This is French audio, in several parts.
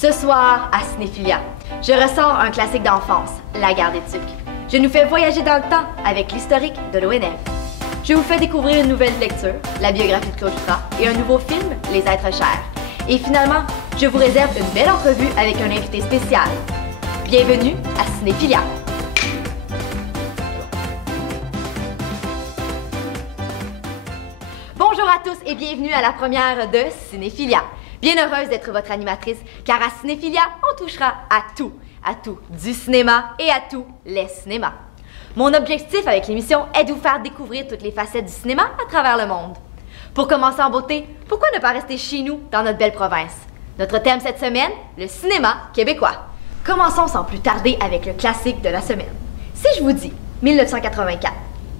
Ce soir, à Cinéphilia, je ressors un classique d'enfance, La Guerre des Tucs. Je nous fais voyager dans le temps avec l'historique de l'ONF. Je vous fais découvrir une nouvelle lecture, la biographie de Claude Frapp, et un nouveau film, Les Êtres chers. Et finalement, je vous réserve une belle entrevue avec un invité spécial. Bienvenue à Cinéphilia. Bonjour à tous et bienvenue à la première de Cinéphilia. Bien heureuse d'être votre animatrice, car à Cinéphilia, on touchera à tout du cinéma et à tous les cinémas. Mon objectif avec l'émission est de vous faire découvrir toutes les facettes du cinéma à travers le monde. Pour commencer en beauté, pourquoi ne pas rester chez nous, dans notre belle province? Notre thème cette semaine, le cinéma québécois. Commençons sans plus tarder avec le classique de la semaine. Si je vous dis 1984,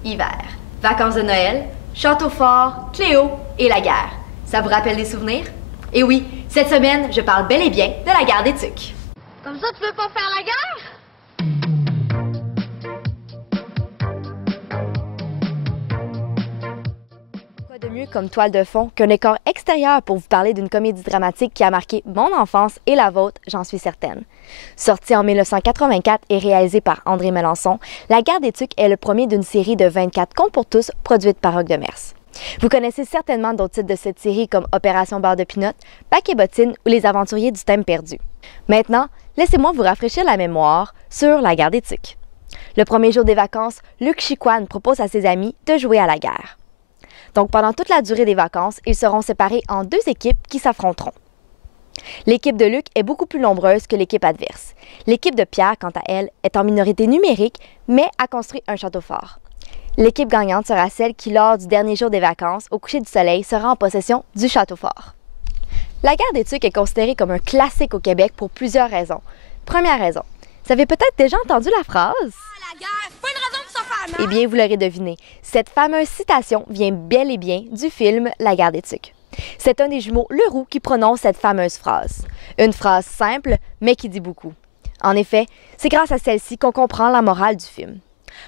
hiver, vacances de Noël, Château fort, Cléo et la guerre, ça vous rappelle des souvenirs? Et oui, cette semaine, je parle bel et bien de la guerre des Tucs. Comme ça, tu veux pas faire la guerre? Quoi de mieux comme toile de fond qu'un décor extérieur pour vous parler d'une comédie dramatique qui a marqué mon enfance et la vôtre, j'en suis certaine. Sortie en 1984 et réalisée par André Melançon, La Guerre des Tucs est le premier d'une série de 24 contes pour tous produite par Roch Demers. Vous connaissez certainement d'autres titres de cette série comme Opération Beurre de Pinot, Paquet Bottine ou Les Aventuriers du Thème perdu. Maintenant, laissez-moi vous rafraîchir la mémoire sur La Guerre des Tucs. Le premier jour des vacances, Luc Chicoine propose à ses amis de jouer à la guerre. Donc pendant toute la durée des vacances, ils seront séparés en deux équipes qui s'affronteront. L'équipe de Luc est beaucoup plus nombreuse que l'équipe adverse. L'équipe de Pierre, quant à elle, est en minorité numérique, mais a construit un château fort. L'équipe gagnante sera celle qui, lors du dernier jour des vacances, au coucher du soleil, sera en possession du château fort. La Guerre des Tucs est considérée comme un classique au Québec pour plusieurs raisons. Première raison, vous avez peut-être déjà entendu la phrase? Ah, la guerre, c'est pas une raison pour se faire mal! Eh bien, vous l'aurez deviné, cette fameuse citation vient bel et bien du film La Guerre des Tucs. C'est un des jumeaux Leroux qui prononce cette fameuse phrase. Une phrase simple, mais qui dit beaucoup. En effet, c'est grâce à celle-ci qu'on comprend la morale du film.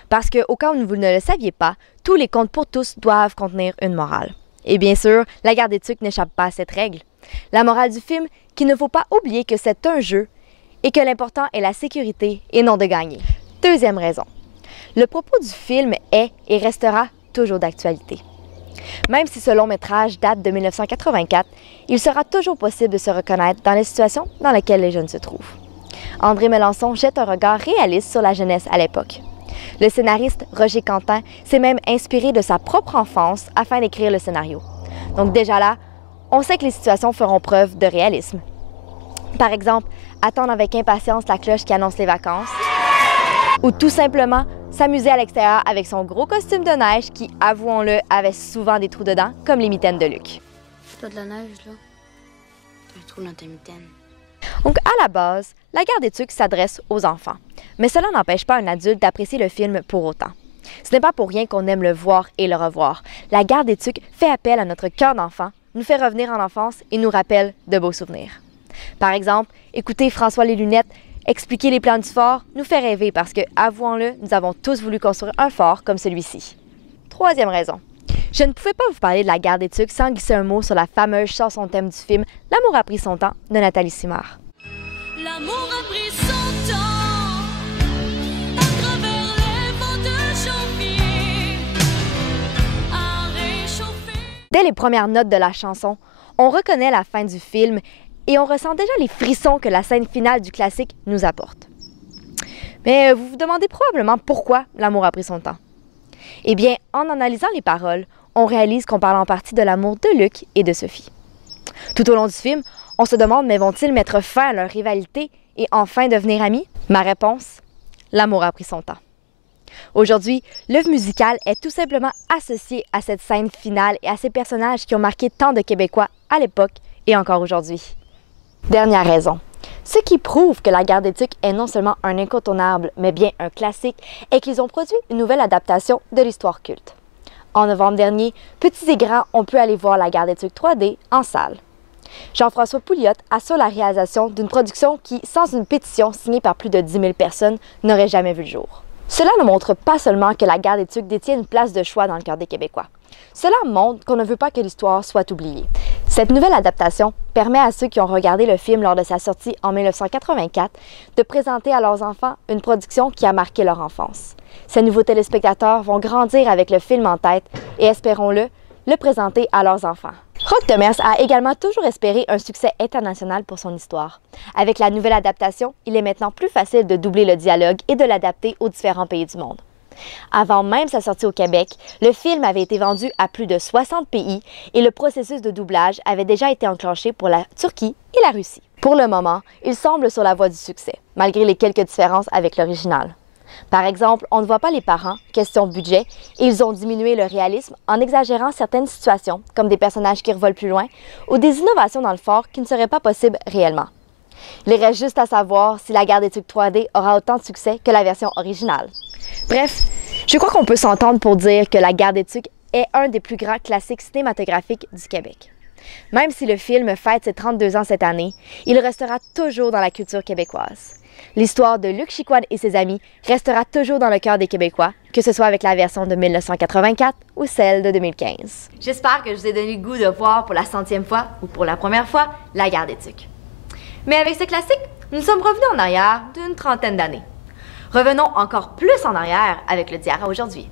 Parce que, au cas où vous ne le saviez pas, tous les contes pour tous doivent contenir une morale. Et bien sûr, La Guerre des Tucs n'échappe pas à cette règle. La morale du film, qu'il ne faut pas oublier que c'est un jeu et que l'important est la sécurité et non de gagner. Deuxième raison. Le propos du film est et restera toujours d'actualité. Même si ce long métrage date de 1984, il sera toujours possible de se reconnaître dans les situations dans lesquelles les jeunes se trouvent. André Melançon jette un regard réaliste sur la jeunesse à l'époque. Le scénariste Roger Quentin s'est même inspiré de sa propre enfance afin d'écrire le scénario. Donc déjà là, on sait que les situations feront preuve de réalisme. Par exemple, attendre avec impatience la cloche qui annonce les vacances, ou tout simplement s'amuser à l'extérieur avec son gros costume de neige qui, avouons-le, avait souvent des trous dedans, comme les mitaines de Luc. C'est pas de la neige, là. T'as un trou dans ta mitaine. Donc, à la base, La Guerre des Tucs s'adresse aux enfants. Mais cela n'empêche pas un adulte d'apprécier le film pour autant. Ce n'est pas pour rien qu'on aime le voir et le revoir. La Guerre des Tucs fait appel à notre cœur d'enfant, nous fait revenir en enfance et nous rappelle de beaux souvenirs. Par exemple, écouter François Les Lunettes expliquer les plans du fort nous fait rêver parce que, avouons-le, nous avons tous voulu construire un fort comme celui-ci. Troisième raison. Je ne pouvais pas vous parler de La Guerre des Tucs sans glisser un mot sur la fameuse chanson thème du film L'amour a pris son temps de Nathalie Simard. L'amour a pris son temps à travers les vents de janvier à réchauffer. Dès les premières notes de la chanson, on reconnaît la fin du film et on ressent déjà les frissons que la scène finale du classique nous apporte. Mais vous vous demandez probablement pourquoi l'amour a pris son temps. Eh bien, en analysant les paroles, on réalise qu'on parle en partie de l'amour de Luc et de Sophie. Tout au long du film, on se demande, mais vont-ils mettre fin à leur rivalité et enfin devenir amis? Ma réponse, l'amour a pris son temps. Aujourd'hui, l'œuvre musicale est tout simplement associée à cette scène finale et à ces personnages qui ont marqué tant de Québécois à l'époque et encore aujourd'hui. Dernière raison. Ce qui prouve que La Guerre des Tucs est non seulement un incontournable, mais bien un classique, est qu'ils ont produit une nouvelle adaptation de l'histoire culte. En novembre dernier, petits et grands ont pu aller voir La Guerre des Tucs 3D en salle. Jean-François Pouliot assure la réalisation d'une production qui, sans une pétition signée par plus de 10 000 personnes, n'aurait jamais vu le jour. Cela ne montre pas seulement que La Guerre des Tucs détient une place de choix dans le cœur des Québécois. Cela montre qu'on ne veut pas que l'histoire soit oubliée. Cette nouvelle adaptation permet à ceux qui ont regardé le film lors de sa sortie en 1984 de présenter à leurs enfants une production qui a marqué leur enfance. Ces nouveaux téléspectateurs vont grandir avec le film en tête et, espérons-le, le présenter à leurs enfants. Rock Demers a également toujours espéré un succès international pour son histoire. Avec la nouvelle adaptation, il est maintenant plus facile de doubler le dialogue et de l'adapter aux différents pays du monde. Avant même sa sortie au Québec, le film avait été vendu à plus de 60 pays et le processus de doublage avait déjà été enclenché pour la Turquie et la Russie. Pour le moment, il semble sur la voie du succès, malgré les quelques différences avec l'original. Par exemple, on ne voit pas les parents, question de budget, et ils ont diminué le réalisme en exagérant certaines situations, comme des personnages qui revolent plus loin, ou des innovations dans le fort qui ne seraient pas possibles réellement. Il reste juste à savoir si La Guerre des Tucs 3D aura autant de succès que la version originale. Bref, je crois qu'on peut s'entendre pour dire que La Guerre des Tucs est un des plus grands classiques cinématographiques du Québec. Même si le film fête ses 32 ans cette année, il restera toujours dans la culture québécoise. L'histoire de Luc Chicoine et ses amis restera toujours dans le cœur des Québécois, que ce soit avec la version de 1984 ou celle de 2015. J'espère que je vous ai donné le goût de voir pour la 100e fois ou pour la première fois La Guerre des Tucs. Mais avec ce classique, nous sommes revenus en arrière d'une trentaine d'années. Revenons encore plus en arrière avec le d'hier à aujourd'hui.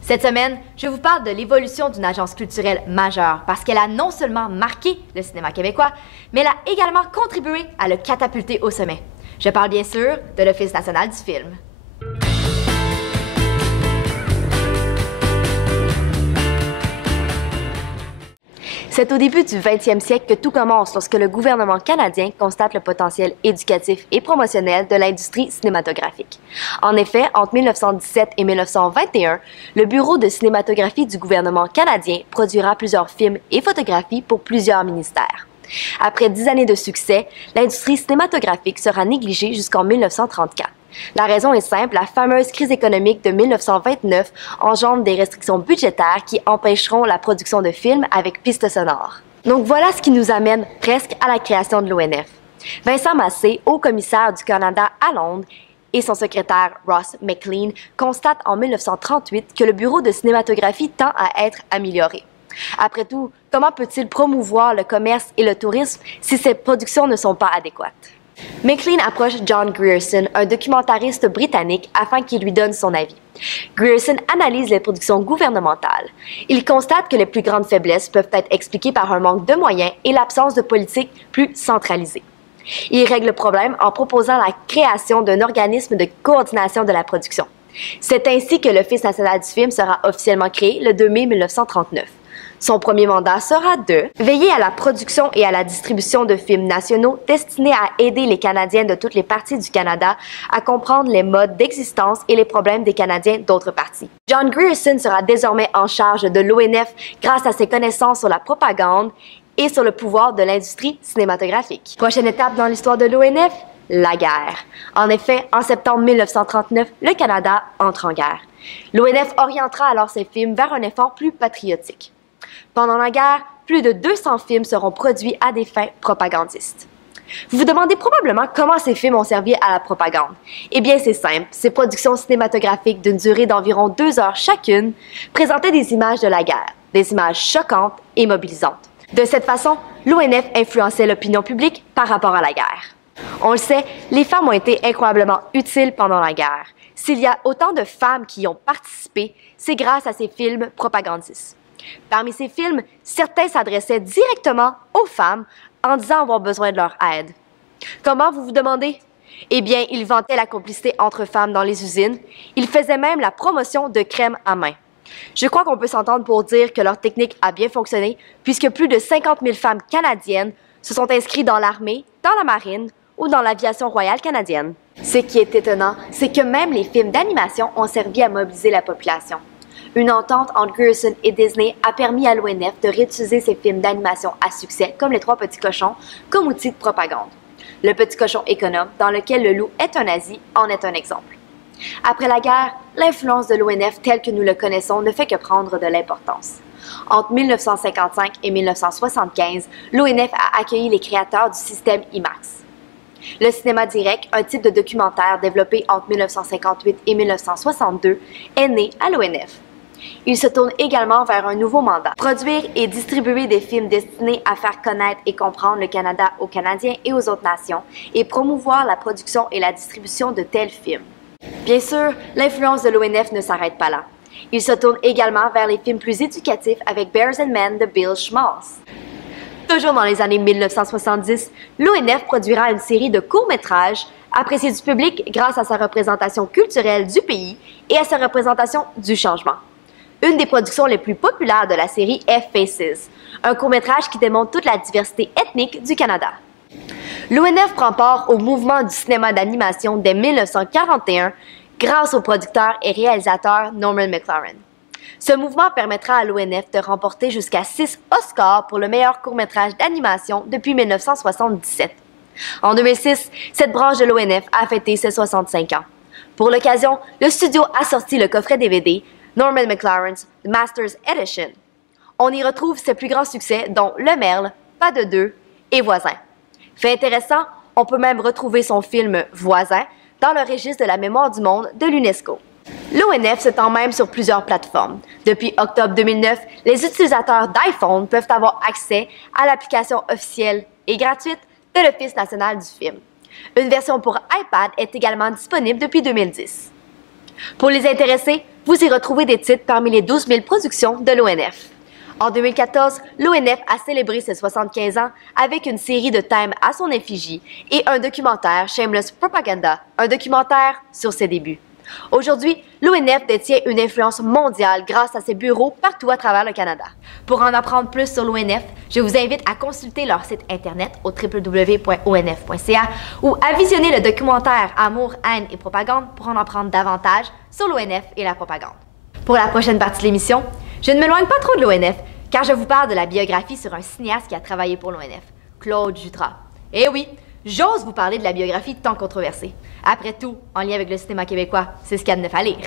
Cette semaine, je vous parle de l'évolution d'une agence culturelle majeure parce qu'elle a non seulement marqué le cinéma québécois, mais elle a également contribué à le catapulter au sommet. Je parle bien sûr de l'Office national du film. C'est au début du 20e siècle que tout commence lorsque le gouvernement canadien constate le potentiel éducatif et promotionnel de l'industrie cinématographique. En effet, entre 1917 et 1921, le Bureau de cinématographie du gouvernement canadien produira plusieurs films et photographies pour plusieurs ministères. Après 10 années de succès, l'industrie cinématographique sera négligée jusqu'en 1934. La raison est simple, la fameuse crise économique de 1929 engendre des restrictions budgétaires qui empêcheront la production de films avec pistes sonores. Donc voilà ce qui nous amène presque à la création de l'ONF. Vincent Massé, haut commissaire du Canada à Londres, et son secrétaire Ross McLean constatent en 1938 que le bureau de cinématographie tend à être amélioré. Après tout, comment peut-il promouvoir le commerce et le tourisme si ces productions ne sont pas adéquates? McLean approche John Grierson, un documentariste britannique, afin qu'il lui donne son avis. Grierson analyse les productions gouvernementales. Il constate que les plus grandes faiblesses peuvent être expliquées par un manque de moyens et l'absence de politique plus centralisée. Il règle le problème en proposant la création d'un organisme de coordination de la production. C'est ainsi que l'Office national du film sera officiellement créé le 2 mai 1939. Son premier mandat sera de veiller à la production et à la distribution de films nationaux destinés à aider les Canadiens de toutes les parties du Canada à comprendre les modes d'existence et les problèmes des Canadiens d'autres parties. John Grierson sera désormais en charge de l'ONF grâce à ses connaissances sur la propagande et sur le pouvoir de l'industrie cinématographique. Prochaine étape dans l'histoire de l'ONF, la guerre. En effet, en septembre 1939, le Canada entre en guerre. L'ONF orientera alors ses films vers un effort plus patriotique. Pendant la guerre, plus de 200 films seront produits à des fins propagandistes. Vous vous demandez probablement comment ces films ont servi à la propagande. Eh bien, c'est simple. Ces productions cinématographiques d'une durée d'environ 2 heures chacune présentaient des images de la guerre, des images choquantes et mobilisantes. De cette façon, l'ONF influençait l'opinion publique par rapport à la guerre. On le sait, les femmes ont été incroyablement utiles pendant la guerre. S'il y a autant de femmes qui y ont participé, c'est grâce à ces films propagandistes. Parmi ces films, certains s'adressaient directement aux femmes en disant avoir besoin de leur aide. Comment, vous vous demandez? Eh bien, ils vantaient la complicité entre femmes dans les usines. Ils faisaient même la promotion de crème à main. Je crois qu'on peut s'entendre pour dire que leur technique a bien fonctionné, puisque plus de 50 000 femmes canadiennes se sont inscrites dans l'armée, dans la marine ou dans l'aviation royale canadienne. Ce qui est étonnant, c'est que même les films d'animation ont servi à mobiliser la population. Une entente entre Grierson et Disney a permis à l'ONF de réutiliser ces films d'animation à succès, comme Les Trois Petits Cochons, comme outil de propagande. Le Petit Cochon économe, dans lequel le loup est un nazi, en est un exemple. Après la guerre, l'influence de l'ONF tel que nous le connaissons ne fait que prendre de l'importance. Entre 1955 et 1975, l'ONF a accueilli les créateurs du système IMAX. Le cinéma direct, un type de documentaire développé entre 1958 et 1962, est né à l'ONF. Il se tourne également vers un nouveau mandat, produire et distribuer des films destinés à faire connaître et comprendre le Canada aux Canadiens et aux autres nations et promouvoir la production et la distribution de tels films. Bien sûr, l'influence de l'ONF ne s'arrête pas là. Il se tourne également vers les films plus éducatifs avec Bears and Men de Bill Schmalz. Toujours dans les années 1970, l'ONF produira une série de courts-métrages appréciés du public grâce à sa représentation culturelle du pays et à sa représentation du changement. Une des productions les plus populaires de la série est Faces, un court-métrage qui démontre toute la diversité ethnique du Canada. L'ONF prend part au mouvement du cinéma d'animation dès 1941 grâce au producteur et réalisateur Norman McLaren. Ce mouvement permettra à l'ONF de remporter jusqu'à 6 Oscars pour le meilleur court-métrage d'animation depuis 1977. En 2006, cette branche de l'ONF a fêté ses 65 ans. Pour l'occasion, le studio a sorti le coffret DVD Norman McLaren's The Masters Edition. On y retrouve ses plus grands succès dont Le Merle, Pas de deux et Voisin. Fait intéressant, on peut même retrouver son film Voisin dans le registre de la mémoire du monde de l'UNESCO. L'ONF s'étend même sur plusieurs plateformes. Depuis octobre 2009, les utilisateurs d'iPhone peuvent avoir accès à l'application officielle et gratuite de l'Office national du film. Une version pour iPad est également disponible depuis 2010. Pour les intéressés, vous y retrouvez des titres parmi les 12 000 productions de l'ONF. En 2014, l'ONF a célébré ses 75 ans avec une série de thèmes à son effigie et un documentaire Shameless Propaganda, un documentaire sur ses débuts. Aujourd'hui, l'ONF détient une influence mondiale grâce à ses bureaux partout à travers le Canada. Pour en apprendre plus sur l'ONF, je vous invite à consulter leur site internet au www.onf.ca ou à visionner le documentaire Amour, haine et propagande pour en apprendre davantage sur l'ONF et la propagande. Pour la prochaine partie de l'émission, je ne m'éloigne pas trop de l'ONF car je vous parle de la biographie sur un cinéaste qui a travaillé pour l'ONF, Claude Jutras. Eh oui, j'ose vous parler de la biographie tant controversée. Après tout, en lien avec le cinéma québécois, c'est ce qu'il y a de neuf à lire.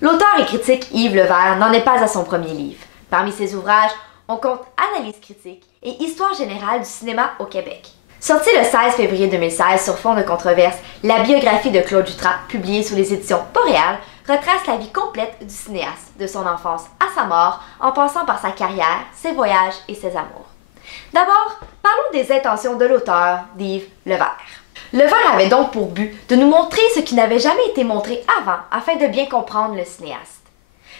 L'auteur et critique Yves Levert n'en est pas à son premier livre. Parmi ses ouvrages, on compte Analyse critique et Histoire générale du cinéma au Québec. Sorti le 16 février 2016 sur fond de controverse, la biographie de Claude Jutras, publiée sous les éditions Boréal, retrace la vie complète du cinéaste, de son enfance à sa mort, en passant par sa carrière, ses voyages et ses amours. D'abord, parlons des intentions de l'auteur, d'Yves Levert. Levert avait donc pour but de nous montrer ce qui n'avait jamais été montré avant, afin de bien comprendre le cinéaste.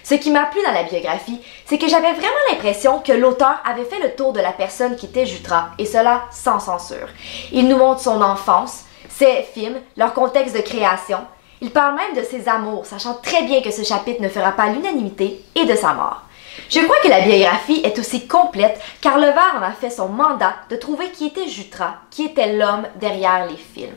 Ce qui m'a plu dans la biographie, c'est que j'avais vraiment l'impression que l'auteur avait fait le tour de la personne qui était Jutras, et cela sans censure. Il nous montre son enfance, ses films, leur contexte de création. Il parle même de ses amours, sachant très bien que ce chapitre ne fera pas l'unanimité, et de sa mort. Je crois que la biographie est aussi complète car Levert en a fait son mandat de trouver qui était Jutras, qui était l'homme derrière les films.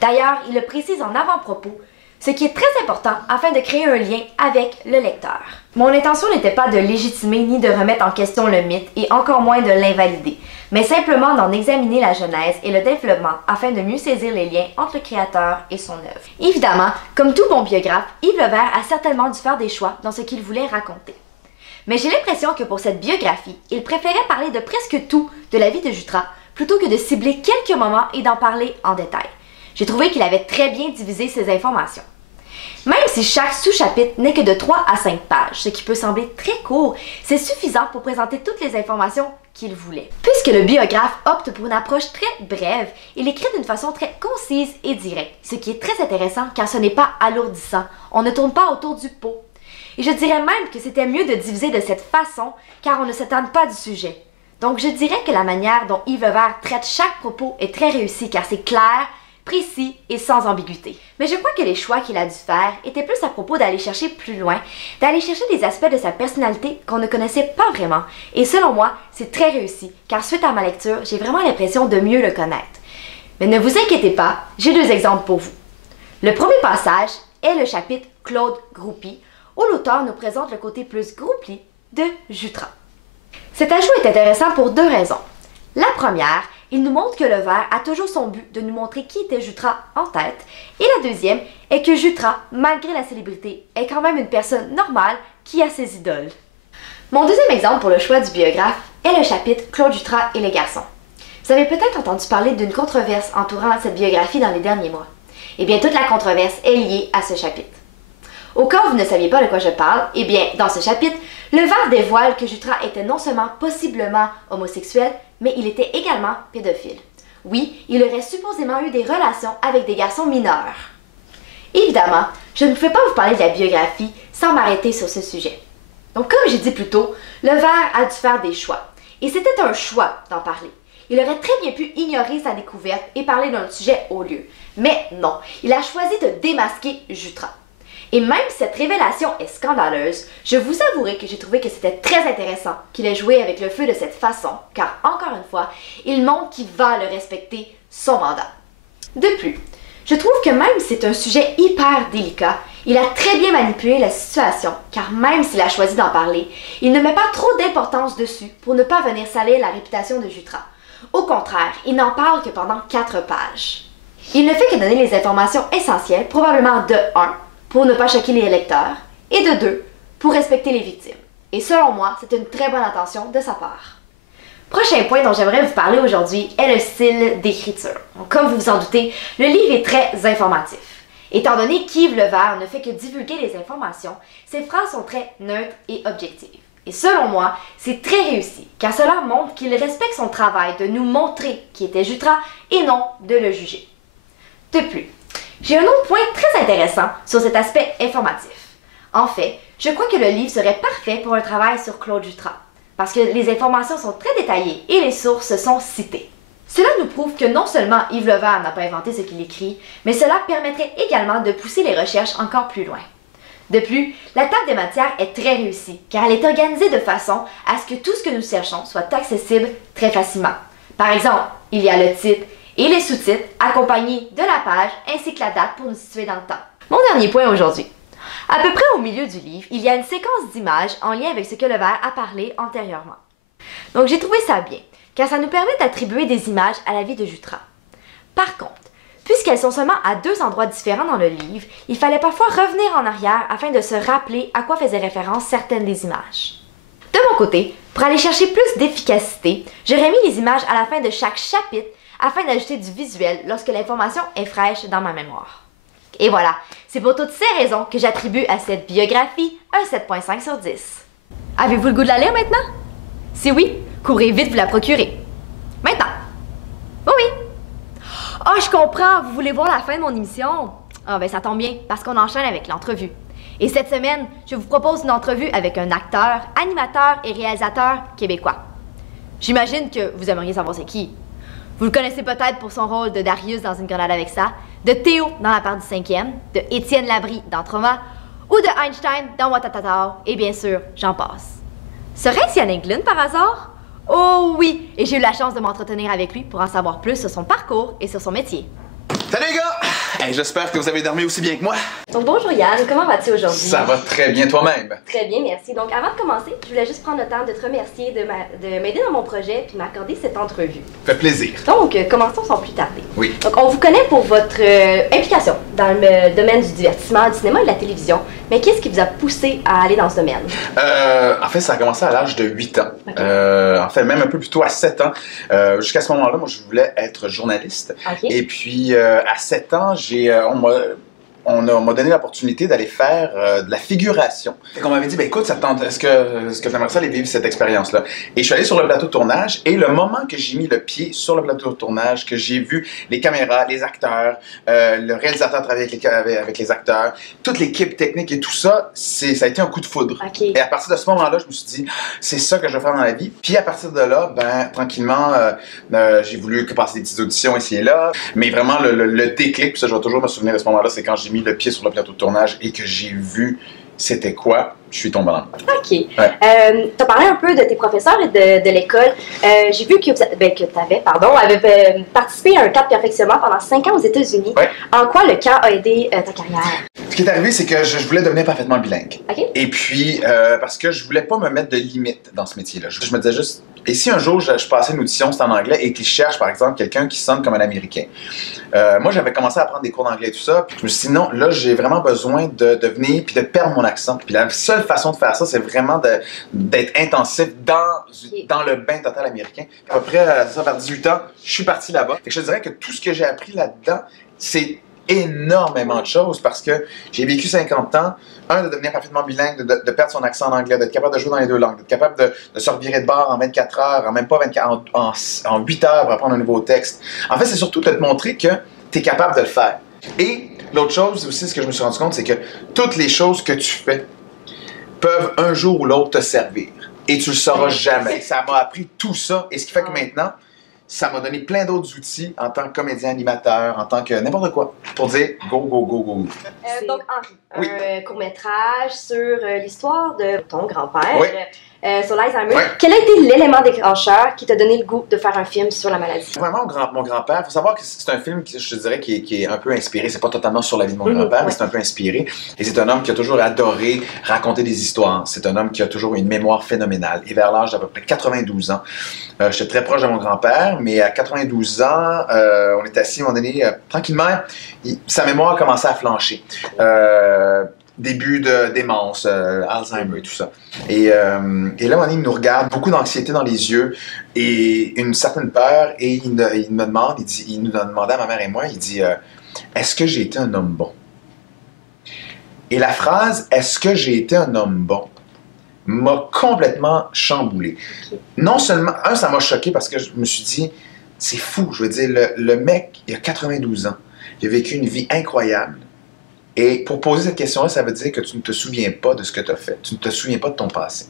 D'ailleurs, il le précise en avant-propos, ce qui est très important afin de créer un lien avec le lecteur. Mon intention n'était pas de légitimer ni de remettre en question le mythe et encore moins de l'invalider, mais simplement d'en examiner la genèse et le développement afin de mieux saisir les liens entre le créateur et son œuvre. Évidemment, comme tout bon biographe, Yves Levert a certainement dû faire des choix dans ce qu'il voulait raconter. Mais j'ai l'impression que pour cette biographie, il préférait parler de presque tout de la vie de Jutras plutôt que de cibler quelques moments et d'en parler en détail. J'ai trouvé qu'il avait très bien divisé ses informations. Même si chaque sous-chapitre n'est que de 3 à 5 pages, ce qui peut sembler très court, c'est suffisant pour présenter toutes les informations qu'il voulait. Puisque le biographe opte pour une approche très brève, il écrit d'une façon très concise et directe, ce qui est très intéressant car ce n'est pas alourdissant, on ne tourne pas autour du pot. Et je dirais même que c'était mieux de diviser de cette façon car on ne s'étend pas du sujet. Donc je dirais que la manière dont Yves Levert traite chaque propos est très réussie car c'est clair, précis et sans ambiguïté. Mais je crois que les choix qu'il a dû faire étaient plus à propos d'aller chercher plus loin, d'aller chercher des aspects de sa personnalité qu'on ne connaissait pas vraiment. Et selon moi, c'est très réussi car suite à ma lecture, j'ai vraiment l'impression de mieux le connaître. Mais ne vous inquiétez pas, j'ai 2 exemples pour vous. Le premier passage est le chapitre Claude Groupie, où l'auteur nous présente le côté plus groupie de Jutras. Cet ajout est intéressant pour 2 raisons. La première, il nous montre que Levert a toujours son but de nous montrer qui était Jutras en tête, et la deuxième est que Jutras, malgré la célébrité, est quand même une personne normale qui a ses idoles. Mon deuxième exemple pour le choix du biographe est le chapitre Claude Jutras et les garçons. Vous avez peut-être entendu parler d'une controverse entourant cette biographie dans les derniers mois. Eh bien, toute la controverse est liée à ce chapitre. Au cas où vous ne saviez pas de quoi je parle, eh bien, dans ce chapitre, le ver dévoile que Jutra était non seulement possiblement homosexuel, mais il était également pédophile. Oui, il aurait supposément eu des relations avec des garçons mineurs. Évidemment, je ne pouvais pas vous parler de la biographie sans m'arrêter sur ce sujet. Donc, comme j'ai dit plus tôt, le ver a dû faire des choix. Et c'était un choix d'en parler. Il aurait très bien pu ignorer sa découverte et parler d'un sujet au lieu. Mais non, il a choisi de démasquer Jutra. Et même si cette révélation est scandaleuse, je vous avouerai que j'ai trouvé que c'était très intéressant qu'il ait joué avec le feu de cette façon, car encore une fois, il montre qu'il va le respecter son mandat. De plus, je trouve que même si c'est un sujet hyper délicat, il a très bien manipulé la situation, car même s'il a choisi d'en parler, il ne met pas trop d'importance dessus pour ne pas venir salir la réputation de Jutra. Au contraire, il n'en parle que pendant 4 pages. Il ne fait que donner les informations essentielles, probablement de 1, pour ne pas choquer les lecteurs, et de 2, pour respecter les victimes. Et selon moi, c'est une très bonne intention de sa part. Prochain point dont j'aimerais vous parler aujourd'hui est le style d'écriture. Comme vous vous en doutez, le livre est très informatif. Étant donné qu'Yves Levert ne fait que divulguer les informations, ses phrases sont très neutres et objectives. Et selon moi, c'est très réussi, car cela montre qu'il respecte son travail de nous montrer qui était Jutra et non de le juger. De plus, j'ai un autre point très intéressant sur cet aspect informatif. En fait, je crois que le livre serait parfait pour un travail sur Claude Jutra, parce que les informations sont très détaillées et les sources sont citées. Cela nous prouve que non seulement Yves Levert n'a pas inventé ce qu'il écrit, mais cela permettrait également de pousser les recherches encore plus loin. De plus, la table des matières est très réussie, car elle est organisée de façon à ce que tout ce que nous cherchons soit accessible très facilement. Par exemple, il y a le titre et les sous-titres accompagnés de la page ainsi que la date pour nous situer dans le temps. Mon dernier point aujourd'hui. À peu près au milieu du livre, il y a une séquence d'images en lien avec ce que Levert a parlé antérieurement. Donc j'ai trouvé ça bien, car ça nous permet d'attribuer des images à la vie de Jutra. Par contre, puisqu'elles sont seulement à 2 endroits différents dans le livre, il fallait parfois revenir en arrière afin de se rappeler à quoi faisaient référence certaines des images. De mon côté, pour aller chercher plus d'efficacité, j'aurais mis les images à la fin de chaque chapitre afin d'ajouter du visuel lorsque l'information est fraîche dans ma mémoire. Et voilà, c'est pour toutes ces raisons que j'attribue à cette biographie un 7.5 sur 10. Avez-vous le goût de la lire maintenant? Si oui, courez vite vous la procurer. Maintenant. Oui, oui. Ah, je comprends, vous voulez voir la fin de mon émission? Ah, ben ça tombe bien, parce qu'on enchaîne avec l'entrevue. Et cette semaine, je vous propose une entrevue avec un acteur, animateur et réalisateur québécois. J'imagine que vous aimeriez savoir c'est qui. Vous le connaissez peut-être pour son rôle de Darius dans Une grenade avec ça, de Théo dans La part du 5e, de Étienne Labrie dans Trauma, ou de Einstein dans Watatata, et bien sûr, j'en passe. Serait-ce Yannick Glynn par hasard? Oh oui, et j'ai eu la chance de m'entretenir avec lui pour en savoir plus sur son parcours et sur son métier. Salut les gars! Hey, j'espère que vous avez dormi aussi bien que moi. Donc bonjour Yann, comment vas-tu aujourd'hui? Ça va très bien toi-même. Très bien, merci. Donc avant de commencer, je voulais juste prendre le temps de te remercier de m'aider dans mon projet puis m'accorder cette entrevue. Fait plaisir. Donc, commençons sans plus tarder. Oui. Donc, on vous connaît pour votre implication dans le domaine du divertissement, du cinéma et de la télévision. Mais qu'est-ce qui vous a poussé à aller dans ce domaine? En fait, ça a commencé à l'âge de 8 ans. Okay. En fait, même un peu plus tôt, à 7 ans. Jusqu'à ce moment-là, moi, je voulais être journaliste. Okay. Et puis, à 7 ans, on m'a donné l'opportunité d'aller faire de la figuration. On m'avait dit, ben écoute, ça te tente, est-ce que tu aimerais ça aller vivre cette expérience-là? Et je suis allé sur le plateau de tournage, et le moment que j'ai mis le pied sur le plateau de tournage, que j'ai vu les caméras, les acteurs, le réalisateur travailler avec les acteurs, toute l'équipe technique et tout ça, ça a été un coup de foudre. Okay. Et à partir de ce moment-là, je me suis dit, c'est ça que je veux faire dans la vie. Puis à partir de là, ben tranquillement, j'ai voulu passer des petites auditions ici et là, mais vraiment le déclic, puis ça je vais toujours me souvenir de ce moment-là, c'est quand j'ai mis le pied sur le plateau de tournage et que j'ai vu c'était quoi, je suis tombé dans le bain. OK. Ouais. Tu as parlé un peu de tes professeurs et de l'école. J'ai vu que tu avais participé à un camp de perfectionnement pendant 5 ans aux États-Unis. Ouais. En quoi le camp a aidé ta carrière? Ce qui est arrivé, c'est que je voulais devenir parfaitement bilingue. Okay. Et puis, parce que je voulais pas me mettre de limites dans ce métier-là. Je me disais juste, et si un jour je passais une audition, c'était en anglais, et qu'ils cherchent, par exemple, quelqu'un qui sonne comme un Américain. Moi, j'avais commencé à prendre des cours d'anglais et tout ça, puis je me suis dit, non, là, j'ai vraiment besoin de venir, puis de perdre mon accent. Puis la seule façon de faire ça, c'est vraiment d'être intensif dans le bain total américain. Puis à peu près, ça, vers 18 ans, je suis parti là-bas. Et je te dirais que tout ce que j'ai appris là-dedans, c'est énormément de choses parce que j'ai vécu 50 ans. Un, de devenir parfaitement bilingue, de perdre son accent en anglais, d'être capable de jouer dans les deux langues, d'être capable de se revirer de bord en 24 heures, en même pas 24, en 8 heures pour apprendre un nouveau texte. En fait, c'est surtout de te montrer que tu es capable de le faire. Et l'autre chose aussi, ce que je me suis rendu compte, c'est que toutes les choses que tu fais peuvent un jour ou l'autre te servir. Et tu le sauras jamais. Ça m'a appris tout ça. Et ce qui fait que maintenant, ça m'a donné plein d'autres outils en tant que comédien animateur, en tant que n'importe quoi, pour dire go, go, go, go. Donc, Henri, Oui. un court-métrage sur l'histoire de ton grand-père, Oui. Sur l'Alzheimer. Oui. Quel a été l'élément déclencheur qui t'a donné le goût de faire un film sur la maladie? Vraiment, mon grand-père, il faut savoir que c'est un film qui, je te dirais, qui est un peu inspiré. C'est pas totalement sur la vie de mon grand-père, mais c'est un peu inspiré. Et c'est un homme qui a toujours adoré raconter des histoires. C'est un homme qui a toujours une mémoire phénoménale. Et vers l'âge d'à peu près 92 ans, j'étais très proche de mon grand-père, mais à 92 ans, on était assis à un moment donné, tranquillement, sa mémoire a commencé à flancher. Début de démence, Alzheimer et tout ça. Et là, à un moment donné, il nous regarde, beaucoup d'anxiété dans les yeux et une certaine peur, et il me demande, il nous a demandé à ma mère et moi, il dit est-ce que j'ai été un homme bon? Et la phrase « est-ce que j'ai été un homme bon ?» m'a complètement chamboulé. Non seulement, ça m'a choqué parce que je me suis dit, c'est fou, je veux dire, le mec, il a 92 ans, il a vécu une vie incroyable. Et pour poser cette question-là, ça veut dire que tu ne te souviens pas de ce que tu as fait. Tu ne te souviens pas de ton passé.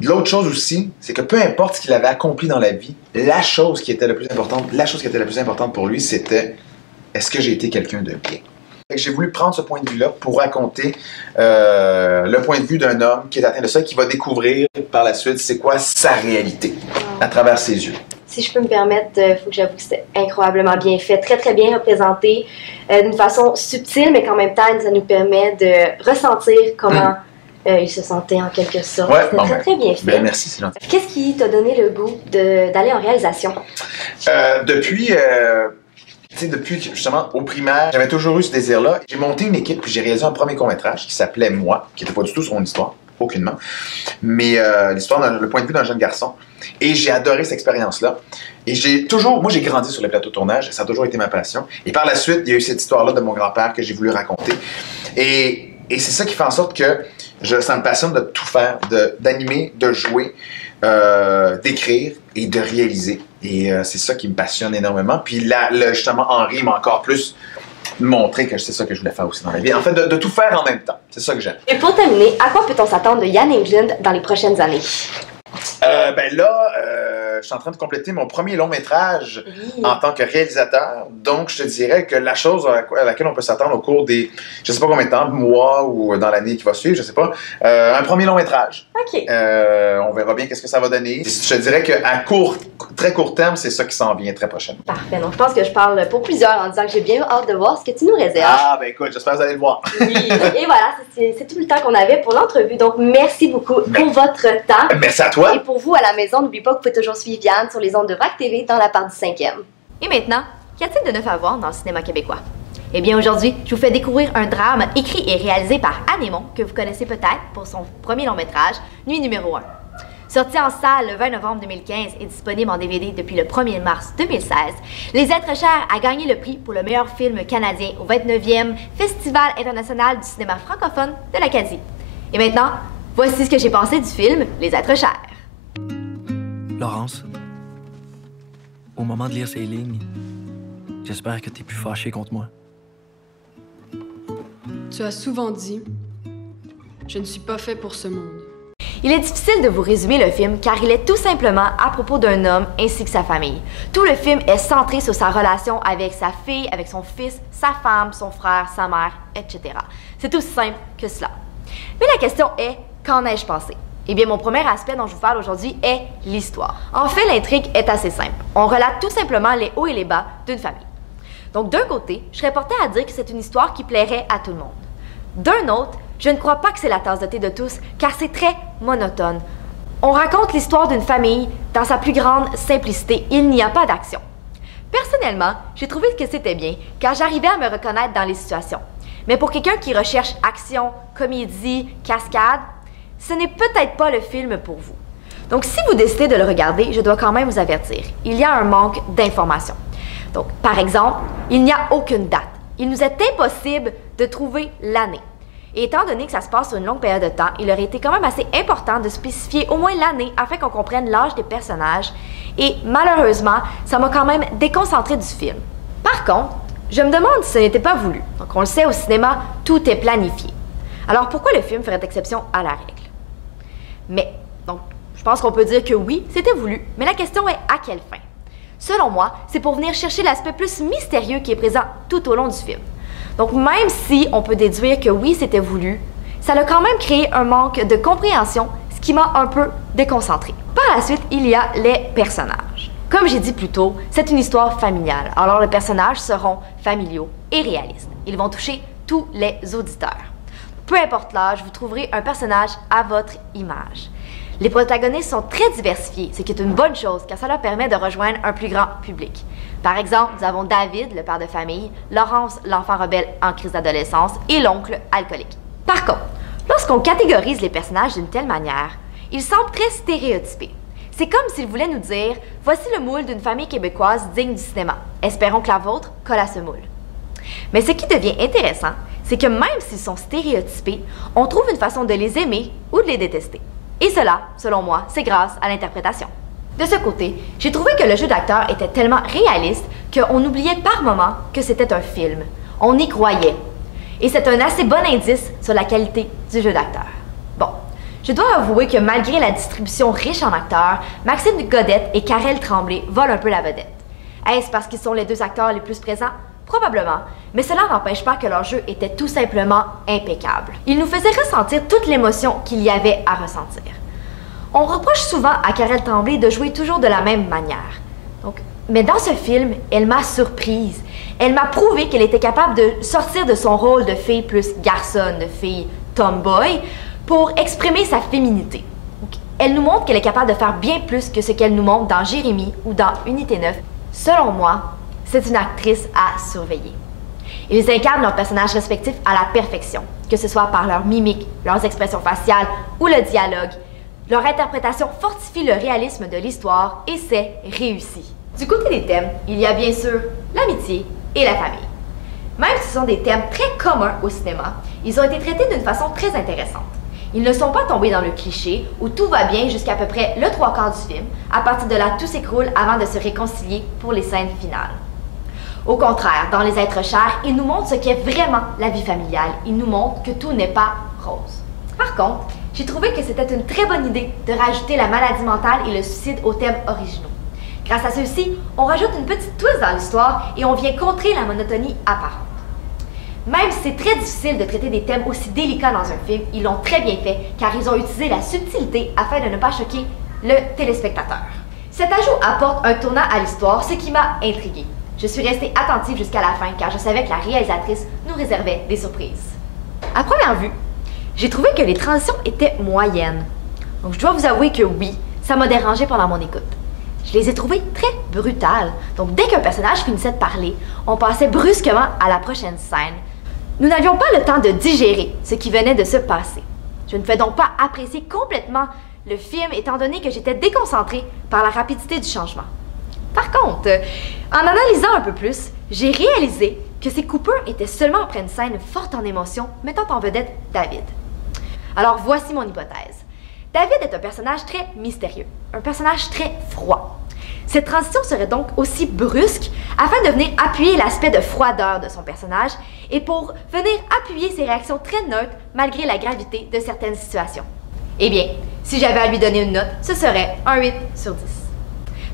L'autre chose aussi, c'est que peu importe ce qu'il avait accompli dans la vie, la chose qui était la plus importante pour lui, c'était « est-ce que j'ai été quelqu'un de bien ?» J'ai voulu prendre ce point de vue-là pour raconter le point de vue d'un homme qui est atteint de ça, qui va découvrir par la suite c'est quoi sa réalité à travers ses yeux. Si je peux me permettre, il faut que j'avoue que c'était incroyablement bien fait, très très bien représenté, d'une façon subtile, mais qu'en même temps, ça nous permet de ressentir comment il se sentait en quelque sorte. Ouais, C'était bon, très bien fait. Ben, merci, c'est gentil. Qu'est-ce qui t'a donné le goût d'aller en réalisation? Depuis justement au primaire, j'avais toujours eu ce désir-là. J'ai monté une équipe, puis j'ai réalisé un premier court-métrage qui s'appelait Moi, qui n'était pas du tout sur mon histoire, aucunement, mais l'histoire, le point de vue d'un jeune garçon. Et j'ai adoré cette expérience-là. Et moi j'ai grandi sur les plateaux de tournage, ça a toujours été ma passion. Et par la suite, il y a eu cette histoire-là de mon grand-père que j'ai voulu raconter. Et c'est ça qui fait en sorte que ça me passionne de tout faire, d'animer, de jouer, d'écrire et de réaliser. Et c'est ça qui me passionne énormément. Puis là, justement, Henri m'a encore plus montré que c'est ça que je voulais faire aussi dans la vie. En fait, de tout faire en même temps. C'est ça que j'aime. Et pour terminer, à quoi peut-on s'attendre de Yann Englund dans les prochaines années? Je suis en train de compléter mon premier long métrage en tant que réalisateur. Donc, je te dirais que la chose à laquelle on peut s'attendre au cours des, je sais pas combien de temps, mois ou dans l'année qui va suivre, je sais pas, un premier long métrage. OK. On verra bien qu'est-ce que ça va donner. Je te dirais qu'à très court terme, c'est ça qui s'en vient très prochainement. Parfait. Donc, je pense que je parle pour plusieurs en disant que j'ai bien hâte de voir ce que tu nous réserves. Ah, ben écoute, j'espère que vous allez le voir. Oui. Et voilà, c'est tout le temps qu'on avait pour l'entrevue. Donc, merci beaucoup pour votre temps. Merci à toi. Et pour vous, à la maison, n'oubliez pas que vous pouvez toujours suivre Yann sur les ondes de VRAC TV dans la part du 5e. Et maintenant, qu'y a-t-il de neuf à voir dans le cinéma québécois? Eh bien, aujourd'hui, je vous fais découvrir un drame écrit et réalisé par Anne Aymon, que vous connaissez peut-être pour son premier long métrage, Nuit numéro 1. Sorti en salle le 20 novembre 2015 et disponible en DVD depuis le 1er mars 2016, Les Êtres chers a gagné le prix pour le meilleur film canadien au 29e Festival international du cinéma francophone de l'Acadie. Et maintenant, voici ce que j'ai pensé du film Les Êtres chers. Laurence, au moment de lire ces lignes, j'espère que t'es plus fâchée contre moi. Tu as souvent dit « Je ne suis pas fait pour ce monde ». Il est difficile de vous résumer le film car il est tout simplement à propos d'un homme ainsi que sa famille. Tout le film est centré sur sa relation avec sa fille, avec son fils, sa femme, son frère, sa mère, etc. C'est aussi simple que cela. Mais la question est, qu'en ai-je pensé? Eh bien, mon premier aspect dont je vous parle aujourd'hui est l'histoire. En fait, l'intrigue est assez simple. On relate tout simplement les hauts et les bas d'une famille. Donc, d'un côté, je serais portée à dire que c'est une histoire qui plairait à tout le monde. D'un autre, je ne crois pas que c'est la tasse de thé de tous, car c'est très monotone. On raconte l'histoire d'une famille dans sa plus grande simplicité. Il n'y a pas d'action. Personnellement, j'ai trouvé que c'était bien, car j'arrivais à me reconnaître dans les situations. Mais pour quelqu'un qui recherche action, comédie, cascade, ce n'est peut-être pas le film pour vous. Donc, si vous décidez de le regarder, je dois quand même vous avertir. Il y a un manque d'informations. Donc, par exemple, il n'y a aucune date. Il nous est impossible de trouver l'année. Et étant donné que ça se passe sur une longue période de temps, il aurait été quand même assez important de spécifier au moins l'année afin qu'on comprenne l'âge des personnages. Et malheureusement, ça m'a quand même déconcentré du film. Par contre, je me demande si ce n'était pas voulu. Donc on le sait, au cinéma, tout est planifié. Alors pourquoi le film ferait exception à la règle? Mais, donc, je pense qu'on peut dire que oui, c'était voulu, mais la question est à quelle fin? Selon moi, c'est pour venir chercher l'aspect plus mystérieux qui est présent tout au long du film. Donc même si on peut déduire que oui, c'était voulu, ça a quand même créé un manque de compréhension, ce qui m'a un peu déconcentré. Par la suite, il y a les personnages. Comme j'ai dit plus tôt, c'est une histoire familiale, alors les personnages seront familiaux et réalistes. Ils vont toucher tous les auditeurs. Peu importe l'âge, vous trouverez un personnage à votre image. Les protagonistes sont très diversifiés, ce qui est une bonne chose car ça leur permet de rejoindre un plus grand public. Par exemple, nous avons David, le père de famille, Laurence, l'enfant rebelle en crise d'adolescence et l'oncle alcoolique. Par contre, lorsqu'on catégorise les personnages d'une telle manière, ils semblent très stéréotypés. C'est comme s'ils voulaient nous dire « Voici le moule d'une famille québécoise digne du cinéma. Espérons que la vôtre colle à ce moule. » Mais ce qui devient intéressant, c'est que même s'ils sont stéréotypés, on trouve une façon de les aimer ou de les détester. Et cela, selon moi, c'est grâce à l'interprétation. De ce côté, j'ai trouvé que le jeu d'acteur était tellement réaliste qu'on oubliait par moments que c'était un film. On y croyait. Et c'est un assez bon indice sur la qualité du jeu d'acteur. Bon, je dois avouer que malgré la distribution riche en acteurs, Maxime Godette et Karel Tremblay volent un peu la vedette. Est-ce parce qu'ils sont les deux acteurs les plus présents? Probablement, mais cela n'empêche pas que leur jeu était tout simplement impeccable. Ils nous faisaient ressentir toute l'émotion qu'il y avait à ressentir. On reproche souvent à Karel Tremblay de jouer toujours de la même manière. Mais dans ce film, elle m'a surprise. Elle m'a prouvé qu'elle était capable de sortir de son rôle de fille plus garçonne, de fille tomboy, pour exprimer sa féminité. Elle nous montre qu'elle est capable de faire bien plus que ce qu'elle nous montre dans Jérémie ou dans Unité 9. Selon moi, c'est une actrice à surveiller. Ils incarnent leurs personnages respectifs à la perfection, que ce soit par leur mimique, leurs expressions faciales ou le dialogue. Leur interprétation fortifie le réalisme de l'histoire et c'est réussi. Du côté des thèmes, il y a bien sûr l'amitié et la famille. Même si ce sont des thèmes très communs au cinéma, ils ont été traités d'une façon très intéressante. Ils ne sont pas tombés dans le cliché où tout va bien jusqu'à peu près le 3/4 du film. À partir de là, tout s'écroule avant de se réconcilier pour les scènes finales. Au contraire, dans Les Êtres chers, ils nous montrent ce qu'est vraiment la vie familiale. Ils nous montrent que tout n'est pas rose. Par contre, j'ai trouvé que c'était une très bonne idée de rajouter la maladie mentale et le suicide aux thèmes originaux. Grâce à ceux-ci, on rajoute une petite twist dans l'histoire et on vient contrer la monotonie apparente. Même si c'est très difficile de traiter des thèmes aussi délicats dans un film, ils l'ont très bien fait car ils ont utilisé la subtilité afin de ne pas choquer le téléspectateur. Cet ajout apporte un tournant à l'histoire, ce qui m'a intriguée. Je suis restée attentive jusqu'à la fin car je savais que la réalisatrice nous réservait des surprises. À première vue, j'ai trouvé que les transitions étaient moyennes. Donc je dois vous avouer que oui, ça m'a dérangé pendant mon écoute. Je les ai trouvées très brutales. Donc dès qu'un personnage finissait de parler, on passait brusquement à la prochaine scène. Nous n'avions pas le temps de digérer ce qui venait de se passer. Je ne fais donc pas apprécier complètement le film étant donné que j'étais déconcentrée par la rapidité du changement. Par contre, en analysant un peu plus, j'ai réalisé que ces coupures étaient seulement après une scène forte en émotion mettant en vedette David. Alors voici mon hypothèse. David est un personnage très mystérieux, un personnage très froid. Cette transition serait donc aussi brusque afin de venir appuyer l'aspect de froideur de son personnage et pour venir appuyer ses réactions très neutres malgré la gravité de certaines situations. Eh bien, si j'avais à lui donner une note, ce serait un 8 sur 10.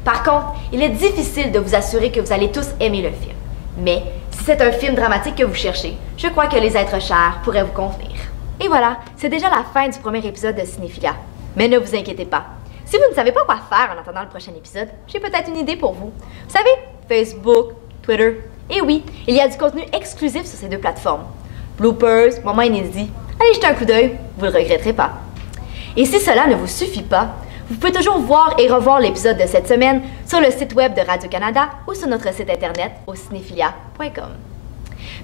Par contre, il est difficile de vous assurer que vous allez tous aimer le film. Mais si c'est un film dramatique que vous cherchez, je crois que Les Êtres chers pourraient vous convenir. Et voilà, c'est déjà la fin du premier épisode de Cinéphilia. Mais ne vous inquiétez pas. Si vous ne savez pas quoi faire en attendant le prochain épisode, j'ai peut-être une idée pour vous. Vous savez, Facebook, Twitter. Et oui, il y a du contenu exclusif sur ces deux plateformes. Bloopers, moments inédits. Allez jeter un coup d'œil, vous ne le regretterez pas. Et si cela ne vous suffit pas, vous pouvez toujours voir et revoir l'épisode de cette semaine sur le site web de Radio-Canada ou sur notre site internet au cinéphilia.com.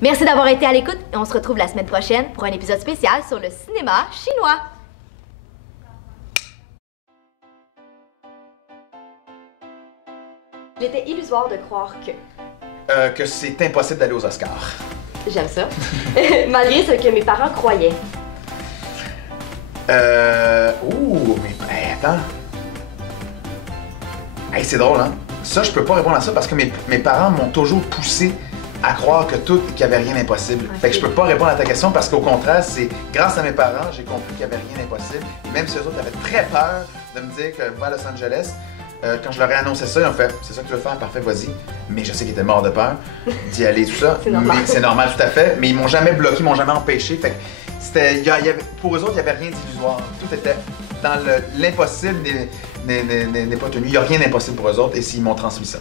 Merci d'avoir été à l'écoute et on se retrouve la semaine prochaine pour un épisode spécial sur le cinéma chinois. Il était illusoire de croire que Que c'est impossible d'aller aux Oscars. J'aime ça. Malgré ce que mes parents croyaient. Ouh, mais hey, attends. Hey, c'est drôle, hein? Ça, je peux pas répondre à ça parce que mes parents m'ont toujours poussé à croire que qu'il n'y avait rien d'impossible. Okay. Fait que je peux pas répondre à ta question parce qu'au contraire, c'est grâce à mes parents, j'ai compris qu'il n'y avait rien d'impossible. Même si eux autres avaient très peur de me dire que va à Los Angeles, quand je leur ai annoncé ça, ils ont fait « C'est ça que tu veux faire? Parfait, vas-y. » Mais je sais qu'ils étaient morts de peur d'y aller, tout ça. C'est normal. C'est normal, tout à fait. Mais ils m'ont jamais bloqué, ils m'ont jamais empêché. Fait que pour eux autres, il n'y avait rien d'illusoire. Tout était dans l'impossible n'est pas tenu. Il n'y a rien d'impossible pour eux autres et s'ils m'ont transmis ça.